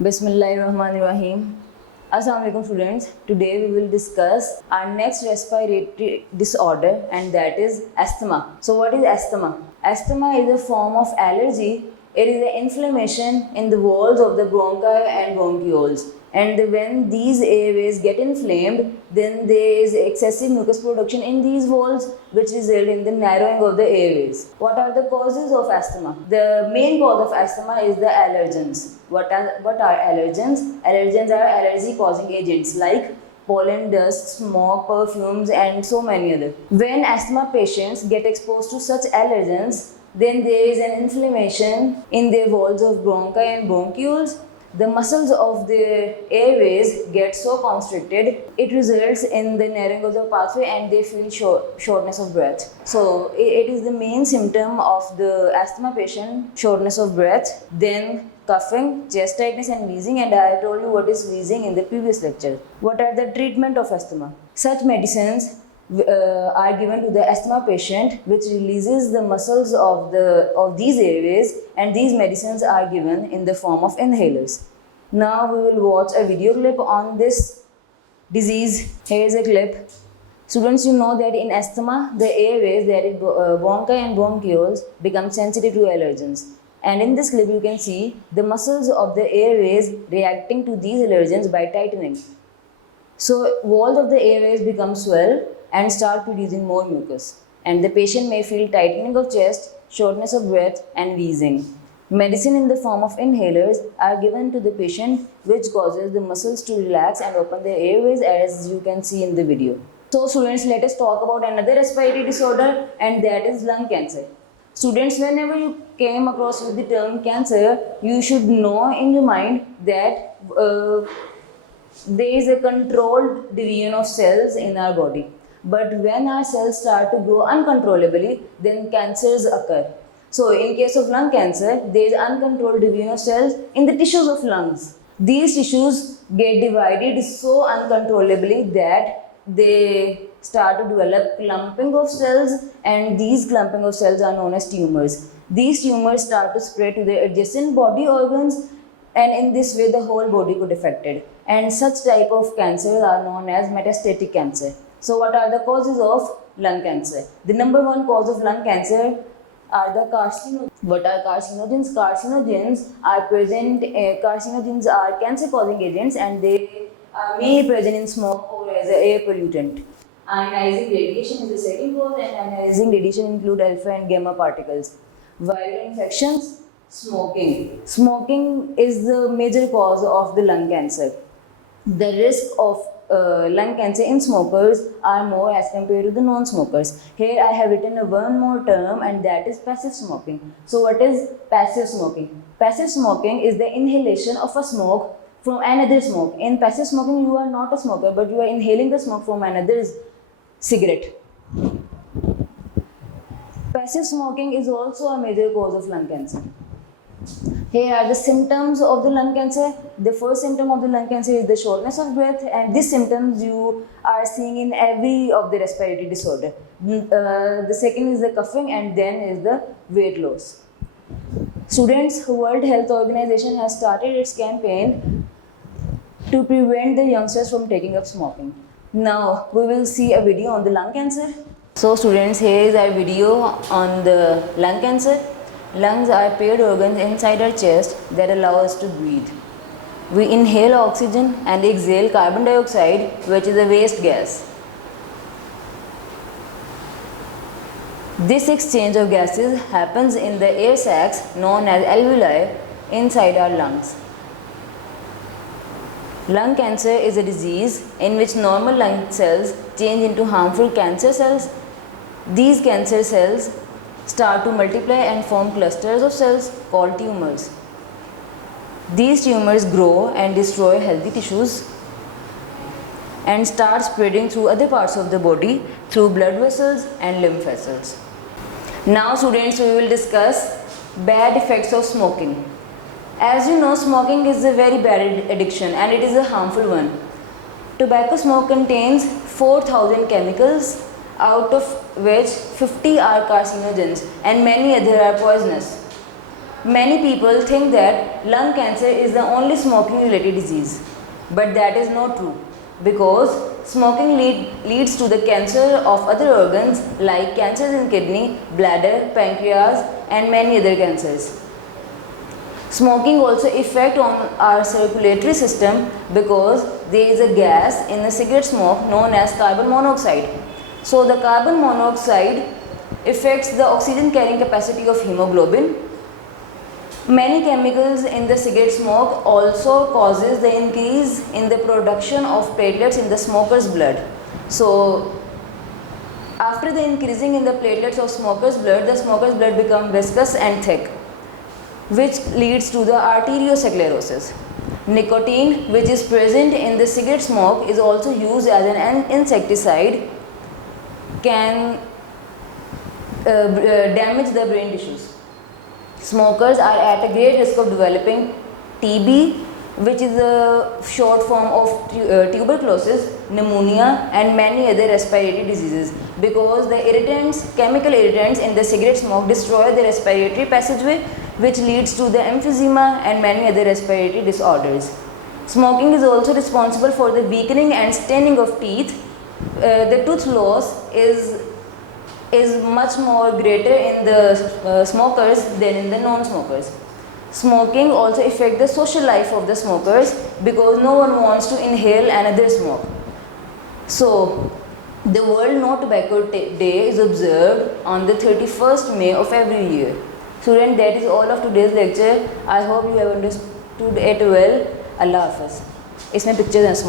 Bismillahirrahmanirrahim. Assalamu alaikum students. Today we will discuss our next respiratory disorder, and that is asthma. So what is asthma? Asthma is a form of allergy. It is an inflammation in the walls of the bronchi and bronchioles. And when these airways get inflamed, then there is excessive mucus production in these walls, which result in the narrowing of the airways. What are the causes of asthma? The main cause of asthma is the allergens. What are allergens? Allergens are allergy-causing agents like pollen, dust, smoke, perfumes, and so many other. When asthma patients get exposed to such allergens, then there is an inflammation in their walls of bronchi and bronchioles. The muscles of the airways get so constricted, it results in the narrowing of the pathway and they feel shortness of breath. So it is the main symptom of the asthma patient, shortness of breath, then coughing, chest tightness and wheezing, and I told you what is wheezing in the previous lecture. What are the treatment of asthma? Such medicines are given to the asthma patient, which releases the muscles of these airways, and these medicines are given in the form of inhalers. Now we will watch a video clip on this disease. Here is a clip. Students, you know that in asthma, the airways, that is bronchi and bronchioles, become sensitive to allergens. And in this clip, you can see the muscles of the airways reacting to these allergens by tightening. So walls of the airways become swell and start producing more mucus, and the patient may feel tightening of chest, shortness of breath and wheezing. Medicine in the form of inhalers are given to the patient, which causes the muscles to relax and open their airways, as you can see in the video. So students, let us talk about another respiratory disorder, and that is lung cancer. Students, whenever you came across with the term cancer, you should know in your mind that there is a controlled division of cells in our body. But when our cells start to grow uncontrollably, then cancers occur. So in case of lung cancer, there is uncontrolled division of cells in the tissues of lungs. These tissues get divided so uncontrollably that they start to develop clumping of cells, and these clumping of cells are known as tumors. These tumors start to spread to the adjacent body organs, and in this way the whole body could affected. And such type of cancers are known as metastatic cancer. So what are the causes of lung cancer? The number one cause of lung cancer are the carcinogens. What are carcinogens? Carcinogens are cancer-causing agents, and they are mainly present in smoke or as an air pollutant. Ionizing radiation is the second cause, and ionizing radiation include alpha and gamma particles. Viral infections, smoking. Smoking is the major cause of the lung cancer. The risk of lung cancer in smokers are more as compared to the non-smokers. Here I have written one more term, and that is passive smoking. So what is passive smoking? Passive smoking is the inhalation of a smoke from another smoke. In passive smoking, you are not a smoker, but you are inhaling the smoke from another's cigarette. Passive smoking is also a major cause of lung cancer. Here are the symptoms of the lung cancer. The first symptom of the lung cancer is the shortness of breath, and these symptoms you are seeing in every of the respiratory disorder. The second is the coughing, and then is the weight loss. Students, World Health Organization has started its campaign to prevent the youngsters from taking up smoking. Now we will see a video on the lung cancer. So students, here is our video on the lung cancer. Lungs are paired organs inside our chest that allow us to breathe. We inhale oxygen and exhale carbon dioxide, which is a waste gas. This exchange of gases happens in the air sacs known as alveoli inside our lungs. Lung cancer is a disease in which normal lung cells change into harmful cancer cells. These cancer cells start to multiply and form clusters of cells called tumors. These tumors grow and destroy healthy tissues and start spreading through other parts of the body through blood vessels and lymph vessels. Now students, we will discuss bad effects of smoking. As you know, smoking is a very bad addiction, and it is a harmful one. Tobacco smoke contains 4,000 chemicals, out of which 50 are carcinogens and many other are poisonous. Many people think that lung cancer is the only smoking related disease, but that is not true, because smoking leads to the cancer of other organs like cancers in kidney, bladder, pancreas and many other cancers. Smoking also affects on our circulatory system because there is a gas in the cigarette smoke known as carbon monoxide. So the carbon monoxide affects the oxygen carrying capacity of hemoglobin. Many chemicals in the cigarette smoke also causes the increase in the production of platelets in the smoker's blood. So after the increasing in the platelets of smoker's blood becomes viscous and thick, which leads to the arteriosclerosis. Nicotine, which is present in the cigarette smoke, is also used as an insecticide, can damage the brain tissues. Smokers are at a great risk of developing TB, which is a short form of tuberculosis, pneumonia and many other respiratory diseases, because the chemical irritants in the cigarette smoke destroy the respiratory passageway, which leads to the emphysema and many other respiratory disorders. Smoking is also responsible for the weakening and staining of teeth. The tooth loss is much more greater in the smokers than in the non-smokers. Smoking also affects the social life of the smokers because no one wants to inhale another smoke. So, the World No Tobacco Day is observed on the 31st May of every year. Students, that is all of today's lecture. I hope you have understood it well. Allah Hafiz. इसमें pictures हैं smoke.